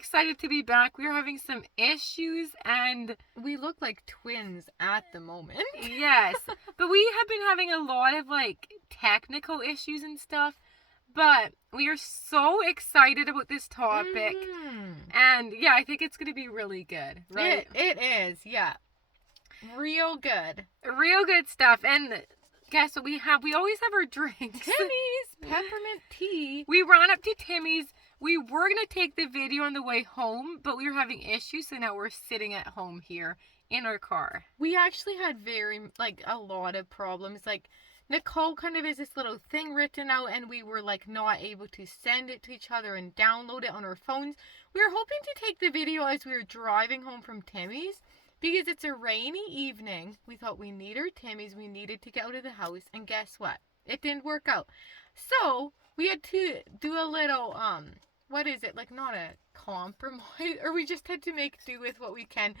excited to be back. We're having some issues and we look like twins at the moment. yes, but we have been having a lot of like technical issues and stuff. But we are so excited about this topic. And yeah, I think it's going to be really good, right? It is, yeah. Real good. Real good stuff. And guess what we have? We always have our drinks. Timmy's peppermint tea. We ran up to Timmy's. We were going to take the video on the way home, but we were having issues, so now we're sitting at home here in our car. We actually had a lot of problems. Like, Nicole kind of has this little thing written out, and we were like not able to send it to each other and download it on our phones. We were hoping to take the video as we were driving home from Timmy's because it's a rainy evening. We thought we need our Timmy's, we needed to get out of the house, and guess what? It didn't work out. So we had to do a little what is it? Like, not a compromise, or we just had to make do with what we can.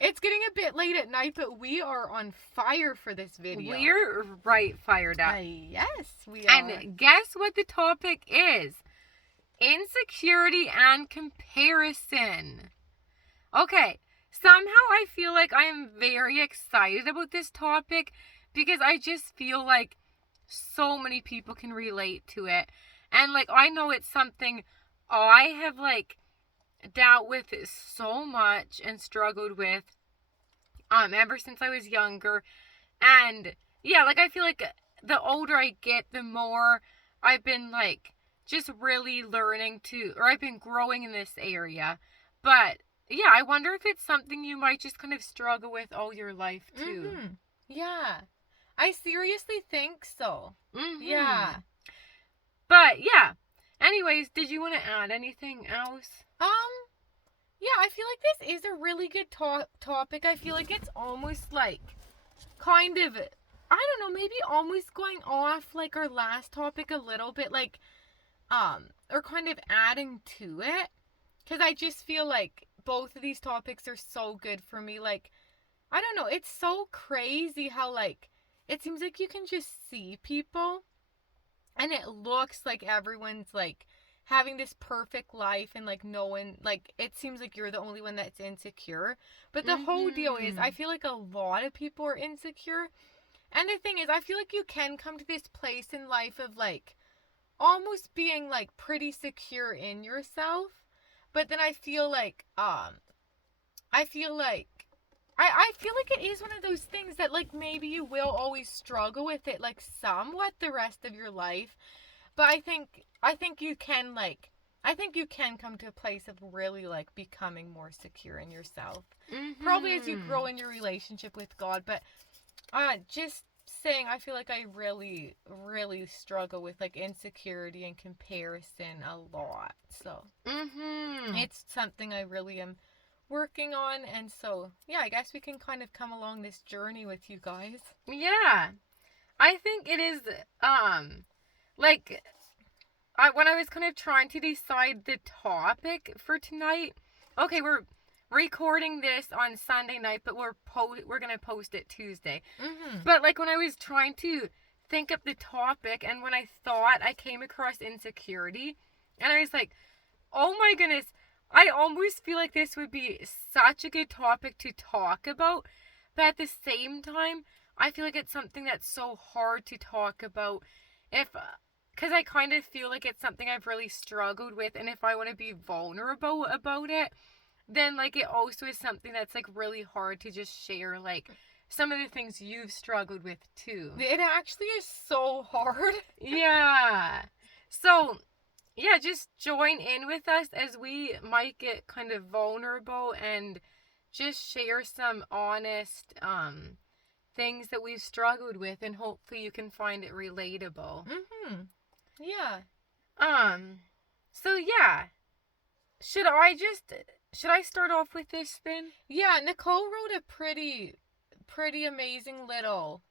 It's getting a bit late at night, but we are on fire for this video. We're right fired up. Yes, we are. And guess what the topic is? Insecurity and comparison. Okay, somehow I feel like I am very excited about this topic because I just feel like so many people can relate to it. And like, I know it's something I have like dealt with so much and struggled with ever since I was younger. And yeah, like I feel like the older I get, the more I've been like just really learning to, or I've been growing in this area. But yeah, I wonder if it's something you might just kind of struggle with all your life too. Mm-hmm. Yeah, I seriously think so. Mm-hmm. Yeah. But yeah, anyways, did you want to add anything else? Yeah, I feel like this is a really good topic. I feel like it's almost like kind of, I don't know, maybe almost going off like our last topic a little bit, like, or kind of adding to it. Because I just feel like both of these topics are so good for me. Like, I don't know, it's so crazy how, like, it seems like you can just see people and it looks like everyone's, like, having this perfect life and, like, no one, like, it seems like you're the only one that's insecure. But the whole deal is, I feel like a lot of people are insecure. And the thing is, I feel like you can come to this place in life of, like, almost being, like, pretty secure in yourself. But then I feel like it is one of those things that, like, maybe you will always struggle with it, like, somewhat the rest of your life. But I think you can, like, come to a place of really, like, becoming more secure in yourself. Mm-hmm. Probably as you grow in your relationship with God. But just saying, I feel like I really, really struggle with, like, insecurity and comparison a lot. So it's something I really am working on. And so, yeah, I guess we can kind of come along this journey with you guys. Yeah. I think it is, like, when I was kind of trying to decide the topic for tonight, okay, we're recording this on Sunday night, but we're going to post it Tuesday. Mm-hmm. But, like, when I was trying to think up the topic, and when I thought, I came across insecurity, and I was like, oh my goodness, I almost feel like this would be such a good topic to talk about, but at the same time, I feel like it's something that's so hard to talk about because I kind of feel like it's something I've really struggled with, and if I want to be vulnerable about it, then, like, it also is something that's, like, really hard to just share, like, some of the things you've struggled with, too. It actually is so hard. Yeah. So, yeah, just join in with us as we might get kind of vulnerable and just share some honest, things that we've struggled with, and hopefully you can find it relatable. Mm-hmm. Yeah. So yeah. Should I start off with this then? Yeah, Nicole wrote a pretty amazing little,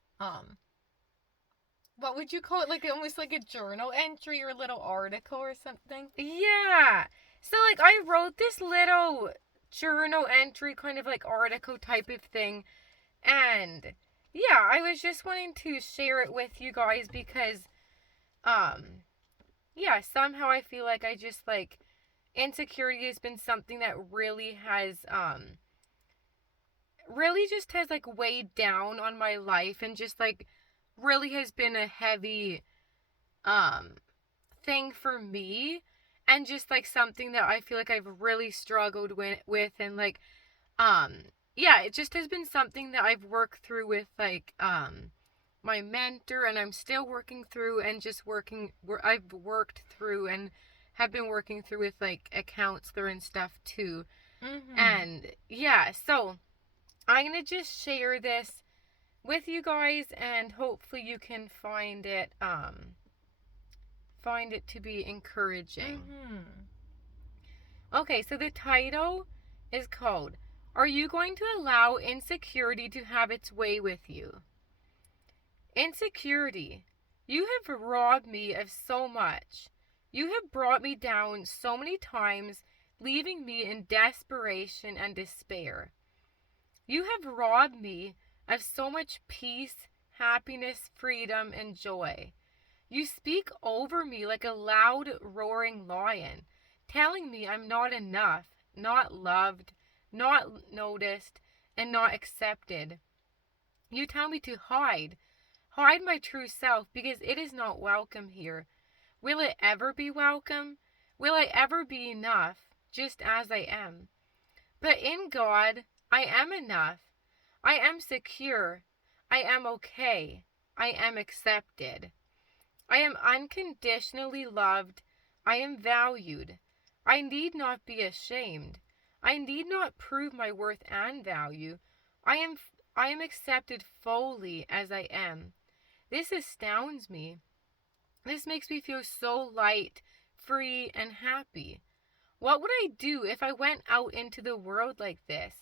what would you call it? Like, almost like a journal entry or a little article or something? Yeah. So, like, I wrote this little journal entry, kind of like article type of thing, and yeah, I was just wanting to share it with you guys because, yeah, somehow I feel like I just, like, insecurity has been something that really just has like weighed down on my life, and just like really has been a heavy um thing for me, and just like something that I feel like I've really struggled with and like um yeah, it just has been something that I've worked through with like my mentor, and I'm still working through, and just I've worked through and have been working through with like a counselor and stuff too. Mm-hmm. And yeah, so I'm going to just share this with you guys, and hopefully you can find it to be encouraging. Mm-hmm. Okay, so the title is called, Are You Going to Allow Insecurity to Have Its Way with You? Insecurity, you have robbed me of so much. You have brought me down so many times, leaving me in desperation and despair. You have robbed me of so much peace, happiness, freedom, and joy. You speak over me like a loud, roaring lion, telling me I'm not enough, not loved, not noticed, and not accepted. You tell me to hide my true self because it is not welcome here. Will it ever be welcome? Will I ever be enough, just as I am? But in God, I am enough. I am secure. I am okay. I am accepted. I am unconditionally loved. I am valued. I need not be ashamed. I need not prove my worth and value. I am I am accepted fully as I am. This astounds me. This makes me feel so light, free, and happy. What would I do if I went out into the world like this?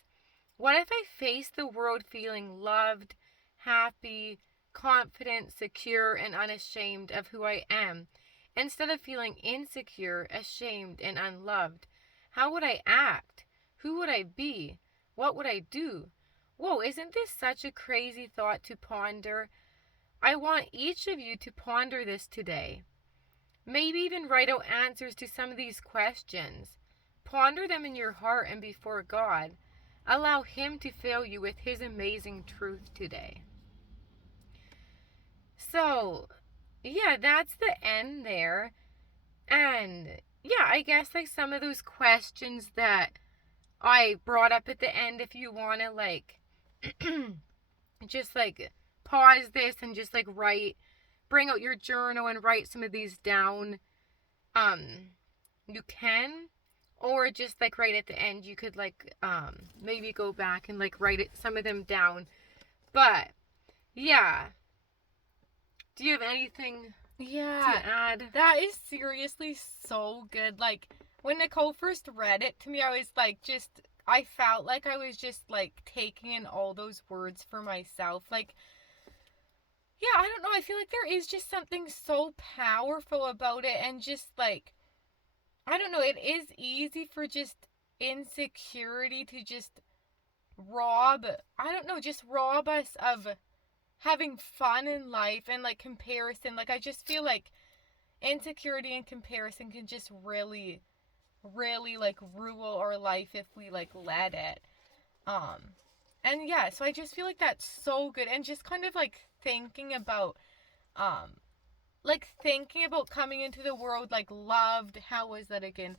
What if I faced the world feeling loved, happy, confident, secure, and unashamed of who I am, instead of feeling insecure, ashamed, and unloved? How would I act? Who would I be? What would I do? Whoa, isn't this such a crazy thought to ponder? I want each of you to ponder this today. Maybe even write out answers to some of these questions. Ponder them in your heart and before God. Allow Him to fill you with His amazing truth today. So, yeah, that's the end there. And yeah, I guess like some of those questions that I brought up at the end, if you want to like just like pause this and just like bring out your journal and write some of these down, um you can, or just like right at the end you could like maybe go back and like some of them down. But yeah, do you have anything to Yeah, add? that is seriously so good. Like, when Nicole first read it to me, I was like, I felt like I was just like taking in all those words for myself. Like, yeah, I don't know. I feel like there is just something so powerful about it. And just like, I don't know, it is easy for just insecurity to just I don't know, just rob us of having fun in life and like comparison. Like, I just feel like insecurity and comparison can just really, really like rule our life if we like let it. Um, and yeah, so I just feel like that's so good. And just kind of um, thinking about coming into the world like loved. How was that again?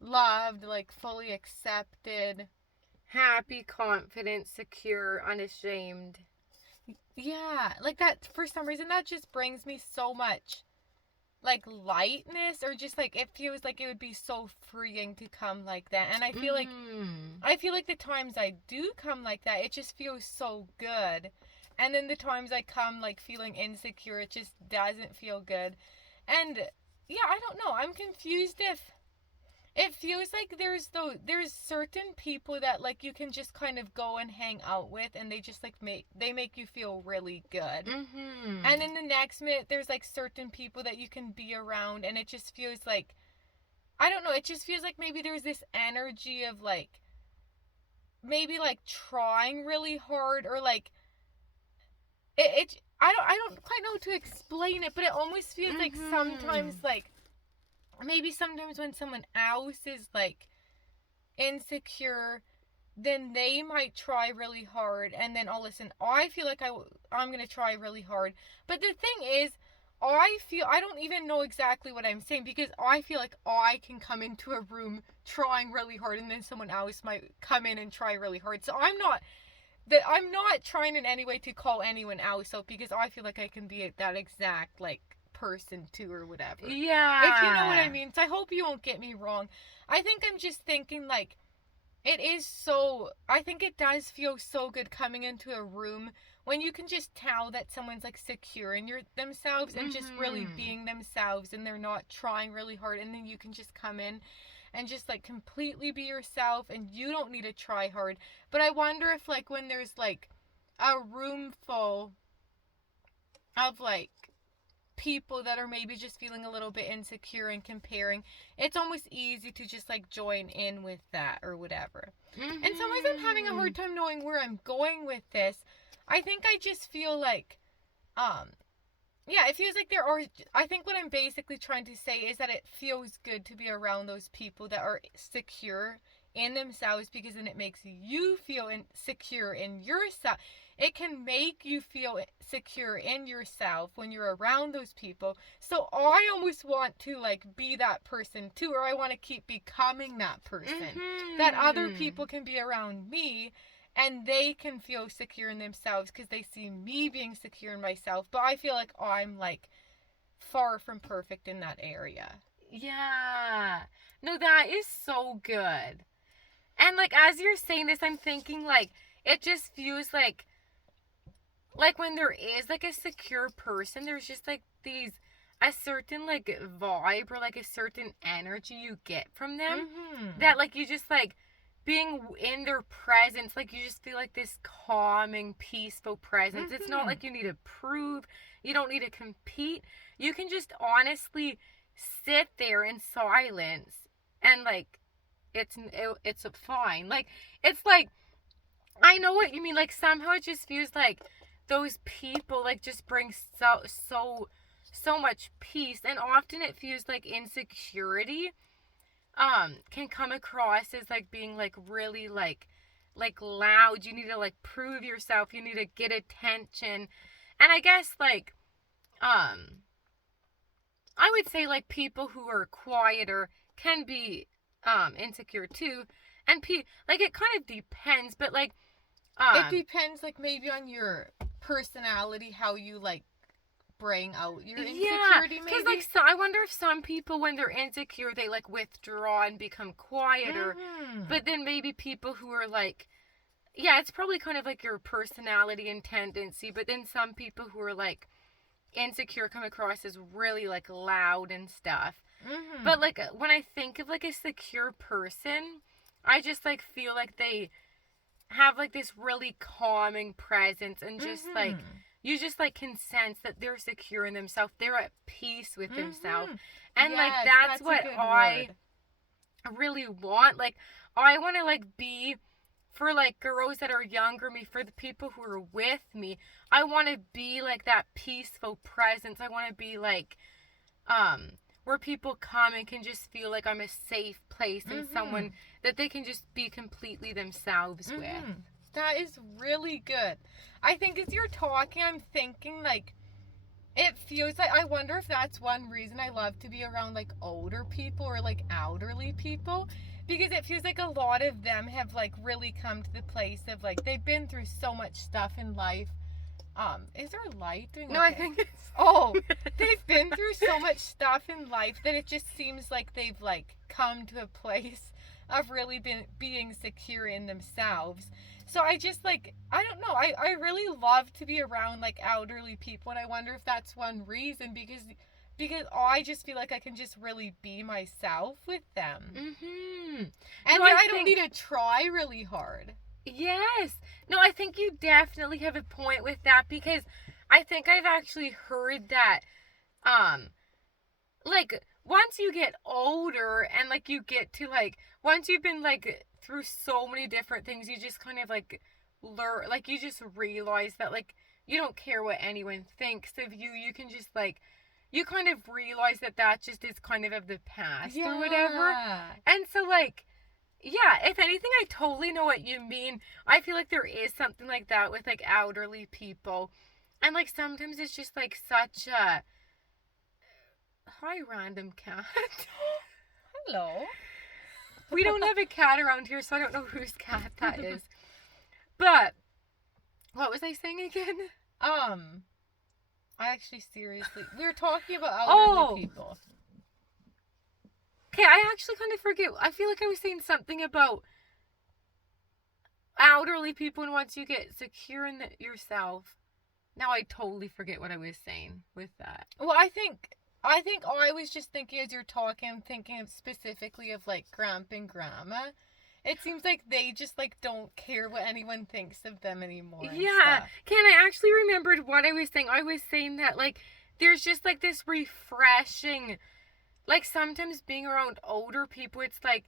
Loved, like fully accepted. Happy, confident, secure, unashamed. Yeah, like that for some reason that just brings me so much like lightness, or just like it feels like it would be so freeing to come like that. And Mm-hmm. I feel like the times I do come like that, it just feels so good. And then the times I come like feeling insecure, it just doesn't feel good. And yeah, I don't know. I'm confused if it feels like there's certain people that like you can just kind of go and hang out with, and they just like make you feel really good. Mm-hmm. And in the next minute there's like certain people that you can be around, and it just feels like, I don't know, it just feels like maybe there's this energy of like maybe like trying really hard, or like I don't quite know how to explain it, but it almost feels like Mm-hmm. sometimes like maybe sometimes when someone else is like insecure, then they might try really hard, and then I'll listen. I feel like I'm gonna try really hard, but the thing is, I don't even know exactly what I'm saying, because I feel like I can come into a room trying really hard, and then someone else might come in and try really hard. So I'm not trying in any way to call anyone else out, because I feel like I can be that exact like person too, or whatever. Yeah. If you know what I mean. So I hope you won't get me wrong. I think I'm just thinking like, I think it does feel so good coming into a room when you can just tell that someone's like secure in themselves and just really being themselves, and they're not trying really hard, and then you can just come in and just like completely be yourself, and you don't need to try hard. But I wonder if like when there's like a room full of like people that are maybe just feeling a little bit insecure and comparing, it's almost easy to just like join in with that or whatever. And sometimes I'm having a hard time knowing where I'm going with this. I think I just feel like yeah, it feels like I think what I'm basically trying to say is that it feels good to be around those people that are secure in themselves, because then it makes you feel secure in yourself. It can make you feel secure in yourself when you're around those people. So I almost want to like be that person too, or I want to keep becoming that person. That other people can be around me and they can feel secure in themselves because they see me being secure in myself. But I feel like I'm like far from perfect in that area. Yeah. No, that is so good. And like as you're saying this, I'm thinking like it just feels like when there is like a secure person, there's just like these a certain like vibe or like a certain energy you get from them that like you just like being in their presence, like you just feel like this calming, peaceful presence. It's not like you need to prove, you don't need to compete. You can just honestly sit there in silence and like it's fine. Like it's like I know what you mean. Like somehow it just feels like those people like just bring so much peace, and often it feels like insecurity can come across as like being like really like loud. You need to like prove yourself, you need to get attention. And I guess like I would say like people who are quieter can be insecure too. And like it kind of depends, but like it depends like maybe on your personality, how you like bring out your insecurity. Because like I wonder if some people when they're insecure they like withdraw and become quieter, but then maybe people who are like, yeah, it's probably kind of like your personality and tendency, but then some people who are like insecure come across as really like loud and stuff. But like when I think of like a secure person, I just like feel like they have like this really calming presence, and just like you just like can sense that they're secure in themselves, they're at peace with themselves. And yes, like that's what I really want. Like I want to like be for like girls that are younger me, for the people who are with me, I want to be like that peaceful presence. I want to be like where people come and can just feel like I'm a safe place and someone that they can just be completely themselves with. That is really good. I think as you're talking, I'm thinking like it feels like, I wonder if that's one reason I love to be around like older people or like elderly people, because it feels like a lot of them have like really come to the place of like they've been through so much stuff in life. Is there light doing? No, okay. I think it's they've been through so much stuff in life that it just seems like they've like come to a place of really being secure in themselves. So I just like, I don't know, I really love to be around like elderly people, and I wonder if that's one reason, because I just feel like I can just really be myself with them. And no, I don't need to try really hard. Yes. No, I think you definitely have a point with that, because I think I've actually heard that like once you get older and like you get to like, once you've been like through so many different things, you just kind of like learn, like you just realize that like you don't care what anyone thinks of you. You can just like you kind of realize that just is kind of the past Yeah. or whatever. And so, like, yeah, if anything, I totally know what you mean. I feel like there is something like that with, like, elderly people. And, like, sometimes it's just, like, such a... Hi, random cat. Hello. We don't have a cat around here, so I don't know whose cat that is. But, what was I saying again? I actually seriously, we were talking about elderly people. Okay, I actually kind of forget. I feel like I was saying something about elderly people, and once you get secure in yourself. Now I totally forget what I was saying with that. Well, I think I was just thinking as you're talking, I'm thinking of specifically of like Grandpa and Grandma. It seems like they just like don't care what anyone thinks of them anymore. Yeah. Ken, I actually remembered what I was saying. I was saying that like there's just like this refreshing, like sometimes being around older people, it's like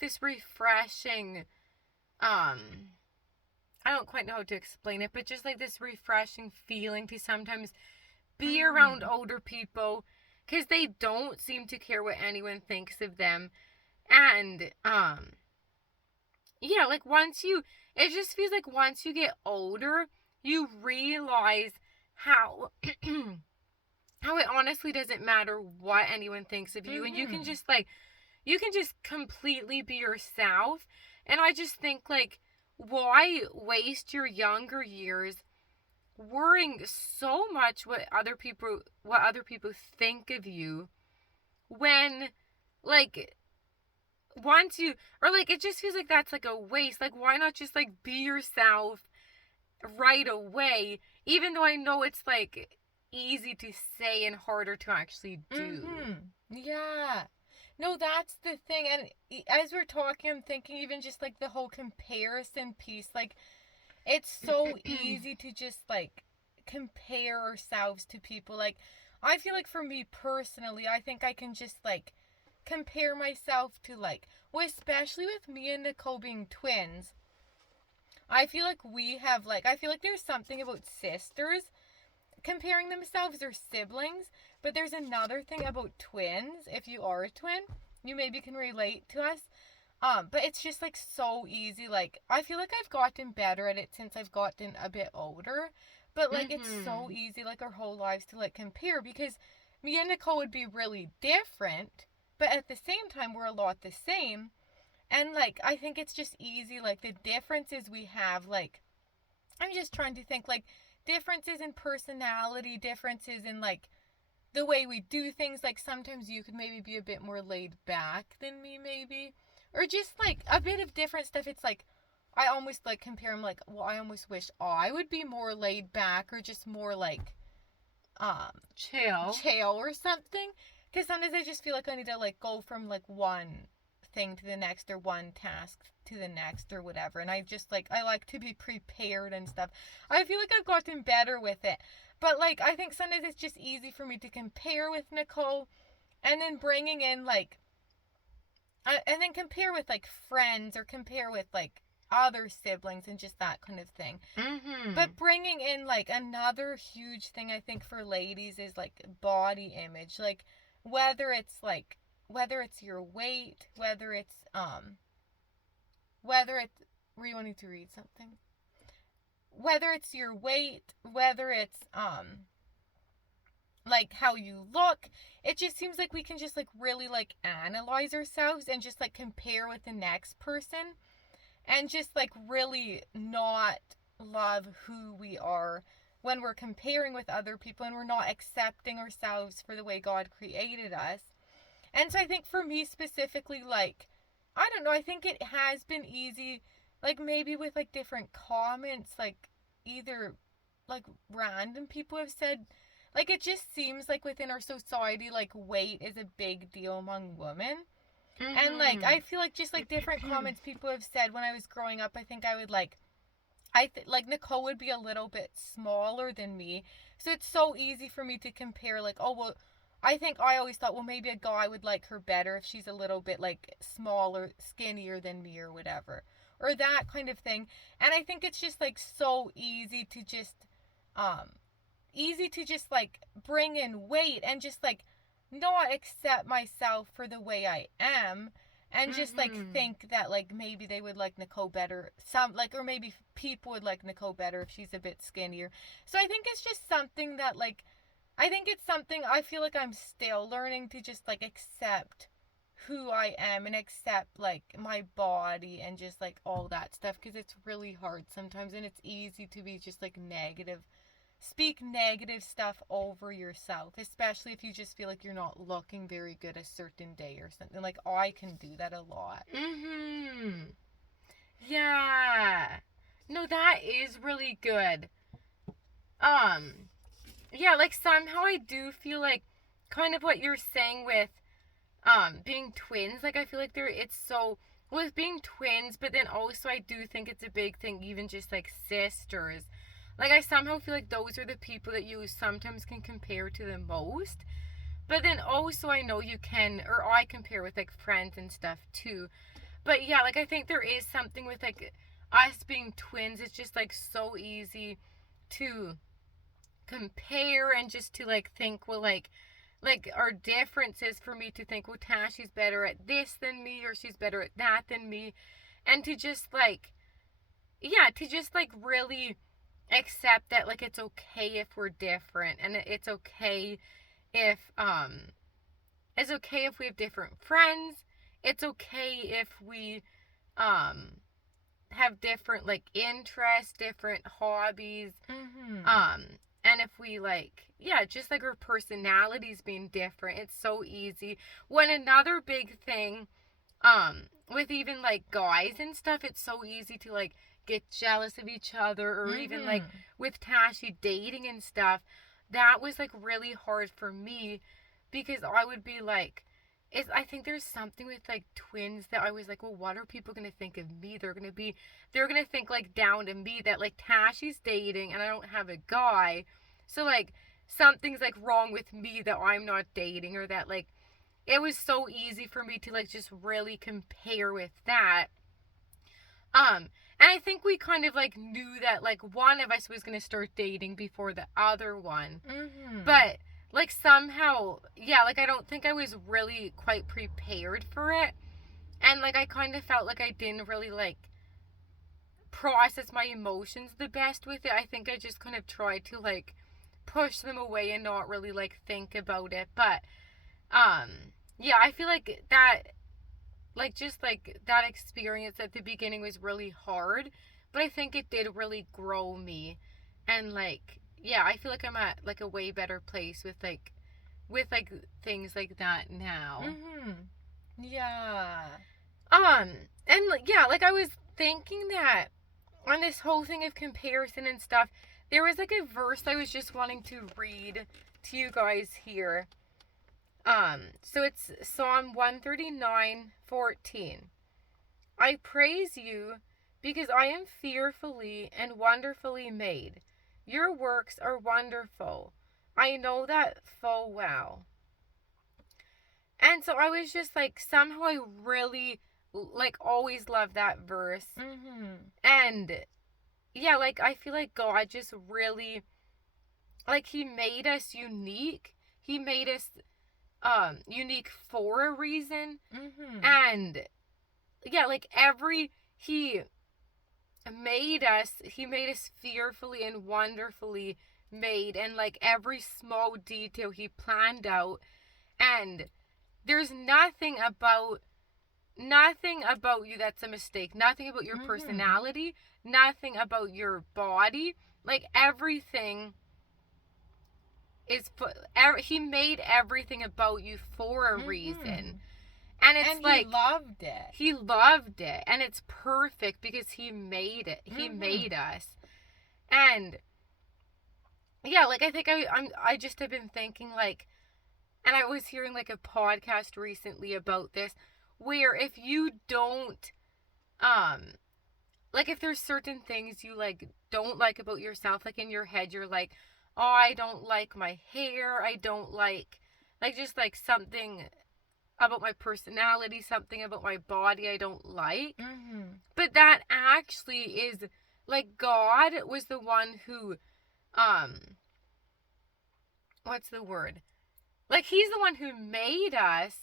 this refreshing, I don't quite know how to explain it, but just like this refreshing feeling to sometimes be around older people because they don't seem to care what anyone thinks of them. And yeah, like it just feels like once you get older, you realize how how it honestly doesn't matter what anyone thinks of you, and you can just completely be yourself. And I just think, like, why waste your younger years worrying so much what other people think of you when, like, once you, or like, it just feels like that's like a waste. Like, why not just like be yourself right away, even though I know it's like easy to say and harder to actually do. Yeah. No, that's the thing. And as we're talking, I'm thinking even just like the whole comparison piece. Like, it's so easy to just like compare ourselves to people. Like, I feel like for me personally, I think I can just like compare myself to like, well, especially with me and Nicole being twins. I feel like I feel like there's something about sisters comparing themselves or siblings, but there's another thing about twins. If you are a twin, you maybe can relate to us. But it's just like so easy. Like, I feel like I've gotten better at it since I've gotten a bit older. But like it's so easy, like our whole lives, to like compare, because me and Nicole would be really different, but at the same time we're a lot the same. And like I think it's just easy, like the differences we have, like I'm just trying to think, like differences in personality, differences in like the way we do things. Like sometimes you could maybe be a bit more laid back than me, maybe, or just like a bit of different stuff. It's like I almost like compare them, like, well, I almost wish I would be more laid back or just more like chill or something, because sometimes I just feel like I need to like go from like one thing to the next, or one task to the next, or whatever. And I like to be prepared and stuff. I feel like I've gotten better with it, but like I think sometimes it's just easy for me to compare with Nicole, and then bringing in like and then compare with like friends, or compare with like other siblings, and just that kind of thing. But bringing in like another huge thing, I think, for ladies is like body image. Like whether it's your weight, whether it's were you wanting to read something? Whether it's your weight, whether it's like how you look, it just seems like we can just like really like analyze ourselves and just like compare with the next person, and just like really not love who we are when we're comparing with other people, and we're not accepting ourselves for the way God created us. And so I think for me specifically, like, I don't know, I think it has been easy, like maybe with like different comments, like either like random people have said, like it just seems like within our society, like weight is a big deal among women. And like I feel like just like different comments people have said when I was growing up, I think I would like like Nicole would be a little bit smaller than me, so it's so easy for me to compare, like, oh well, I think I always thought, well, maybe a guy would like her better if she's a little bit like smaller, skinnier than me, or whatever, or that kind of thing. And I think it's just like so easy to just easy to just like bring in weight and just like not accept myself for the way I am, and just like think that like maybe they would like Nicole better, some like, or maybe people would like Nicole better if she's a bit skinnier. So I think it's just something that like, I think it's something I feel like I'm still learning to just like accept who I am and accept like my body and just like all that stuff, because it's really hard sometimes, and it's easy to be just like negative, speak negative stuff over yourself, especially if you just feel like you're not looking very good a certain day or something. Like, I can do that a lot. Yeah. No, that is really good. Um, yeah, like somehow I do feel like kind of what you're saying with being twins. Like I feel like it's so with being twins, but then also I do think it's a big thing, even just like sisters. Like I somehow feel like those are the people that you sometimes can compare to the most. But then also I know you can, or I compare with like friends and stuff too. But yeah, like I think there is something with like us being twins. It's just like so easy to compare and just to like think, well, like our differences, for me to think, well, Tashi's better at this than me, or she's better at that than me. And to just like, yeah, to just like really accept that like it's okay if we're different, and it's okay if we have different friends. It's okay if we um have different like interests, different hobbies. And if we like, yeah, just like our personalities being different, it's so easy. When another big thing, with even like guys and stuff, it's so easy to like get jealous of each other, or even like with Tashi dating and stuff, that was like really hard for me, because I would be like, I think there's something with like twins that I was like, well, what are people gonna think of me? They're gonna think like down to me, that like Tashi's dating and I don't have a guy, so like something's like wrong with me that I'm not dating, or that like it was so easy for me to like just really compare with that. And I think we kind of like knew that like one of us was gonna start dating before the other one, but like somehow, yeah, like I don't think I was really quite prepared for it. And like I kind of felt like I didn't really like process my emotions the best with it. I think I just kind of tried to like push them away and not really like think about it. But yeah, I feel like that, like just like that experience at the beginning was really hard, but I think it did really grow me. And like, yeah, I feel like I'm at like a way better place with like things like that now. Yeah. And like, yeah, like I was thinking that on this whole thing of comparison and stuff, there was like a verse I was just wanting to read to you guys here. So it's Psalm 139:14. I praise you because I am fearfully and wonderfully made. Your works are wonderful. I know that full well. And so I was just like, somehow I really like always loved that verse. And yeah, like I feel like God just really, like He made us unique. He made us unique for a reason. And yeah, like he made us fearfully and wonderfully made, and like every small detail He planned out. And there's nothing about you that's a mistake. Nothing about your personality, nothing about your body. Like everything is He made everything about you for a reason. And it's like He loved it, and it's perfect because He made it. He made us. And yeah, like I think I just have been thinking like, and I was hearing like a podcast recently about this, where if you don't like if there's certain things you like don't like about yourself, like in your head you're like, oh, I don't like my hair, I don't like just like something about my personality, something about my body I don't like. But that actually is like God was the one who what's the word? Like, he's the one who made us.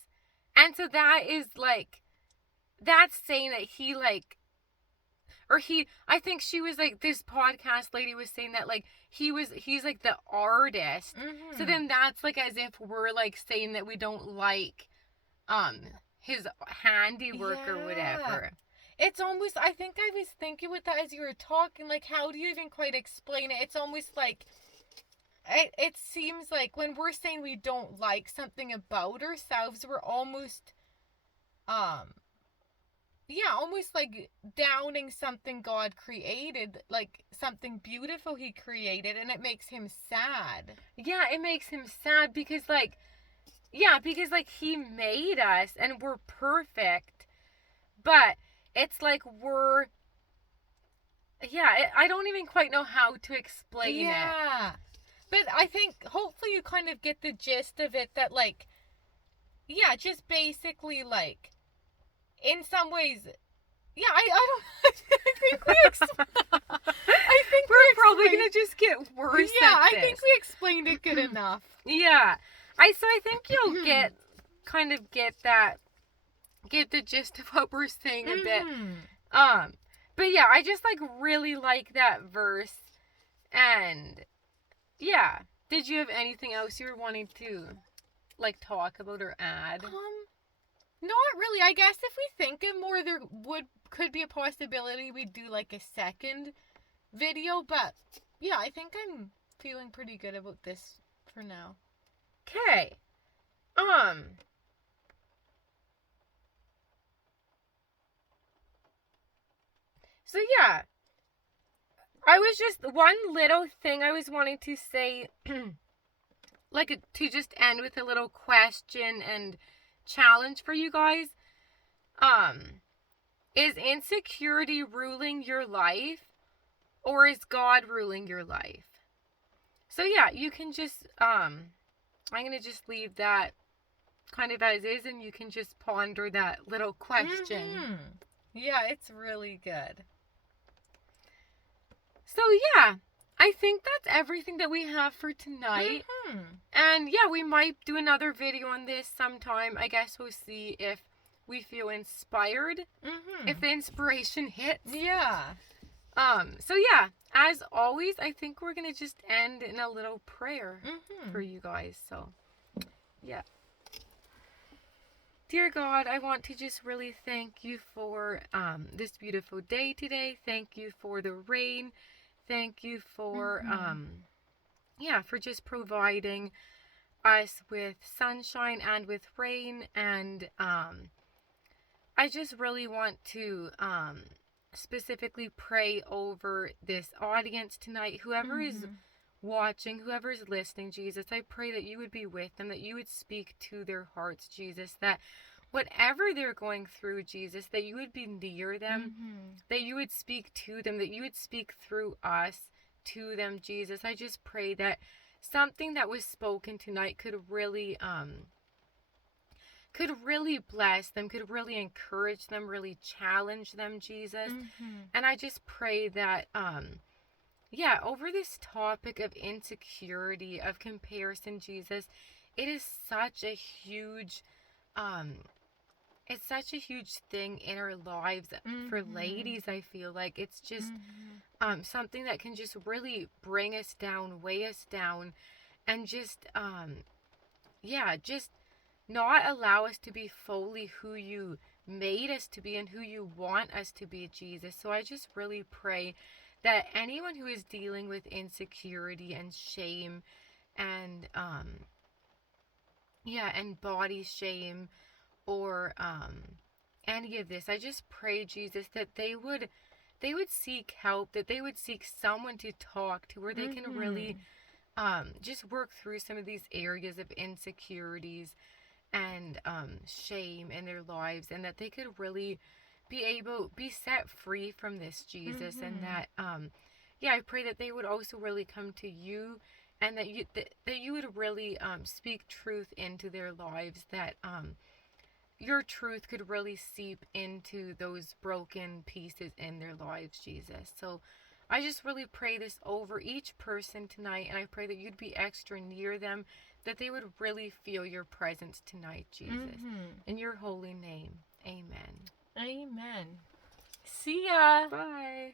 And so that is like, that's saying that he like, or he, I think she was like, this podcast lady was saying that like he's like the artist. So then that's like as if we're like saying that we don't like his handiwork or whatever. It's almost, I think I was thinking with that as you were talking, like, how do you even quite explain it? It's almost like, it seems like when we're saying we don't like something about ourselves, we're almost, almost like downing something God created, like something beautiful he created, and it makes him sad. Yeah, it makes him sad because like, yeah, because like he made us and we're perfect, but it's like we're, I don't even quite know how to explain it. Yeah. But I think hopefully you kind of get the gist of it, that like, yeah, just basically like, in some ways, yeah, I don't, I think we I think we're probably going to just get worse Yeah, at this. I think we explained it good enough. Yeah. So I think you'll get the gist of what we're saying a bit. But yeah, I just like really like that verse. And yeah, did you have anything else you were wanting to like talk about or add? Not really. I guess if we think of more, there could be a possibility we'd do like a second video, but yeah, I think I'm feeling pretty good about this for now. Okay. So yeah, I was just, one little thing I was wanting to say, like to just end with a little question and challenge for you guys. Is insecurity ruling your life, or is God ruling your life? So yeah, you can just, I'm going to just leave that kind of as is, and you can just ponder that little question. Yeah, it's really good. So yeah, I think that's everything that we have for tonight. And yeah, we might do another video on this sometime. I guess we'll see if we feel inspired, if the inspiration hits. Yeah. So yeah, as always, I think we're gonna just end in a little prayer for you guys. So yeah. Dear God, I want to just really thank you for this beautiful day today. Thank you for the rain. Thank you for for just providing us with sunshine and with rain. And I just really want to specifically pray over this audience tonight. Whoever is watching, whoever is listening, Jesus, I pray that you would be with them, that you would speak to their hearts, Jesus, that whatever they're going through, Jesus, that you would be near them, that you would speak to them, that you would speak through us to them, Jesus. I just pray that something that was spoken tonight could really bless them, could really encourage them, really challenge them, Jesus. And I just pray that over this topic of insecurity, of comparison, Jesus, it is such a huge it's such a huge thing in our lives for ladies. I feel like it's just something that can just really bring us down, weigh us down, and just just not allow us to be fully who you made us to be and who you want us to be, Jesus. So I just really pray that anyone who is dealing with insecurity and shame and and body shame or any of this, I just pray, Jesus, that they would seek help, that they would seek someone to talk to, where they can really just work through some of these areas of insecurities and shame in their lives, and that they could really be set free from this, Jesus. And that I pray that they would also really come to you, and that you would really speak truth into their lives, that your truth could really seep into those broken pieces in their lives, Jesus. So I just really pray this over each person tonight, and I pray that you'd be extra near them, that they would really feel your presence tonight, Jesus. In your holy name, amen. Amen. See ya. Bye.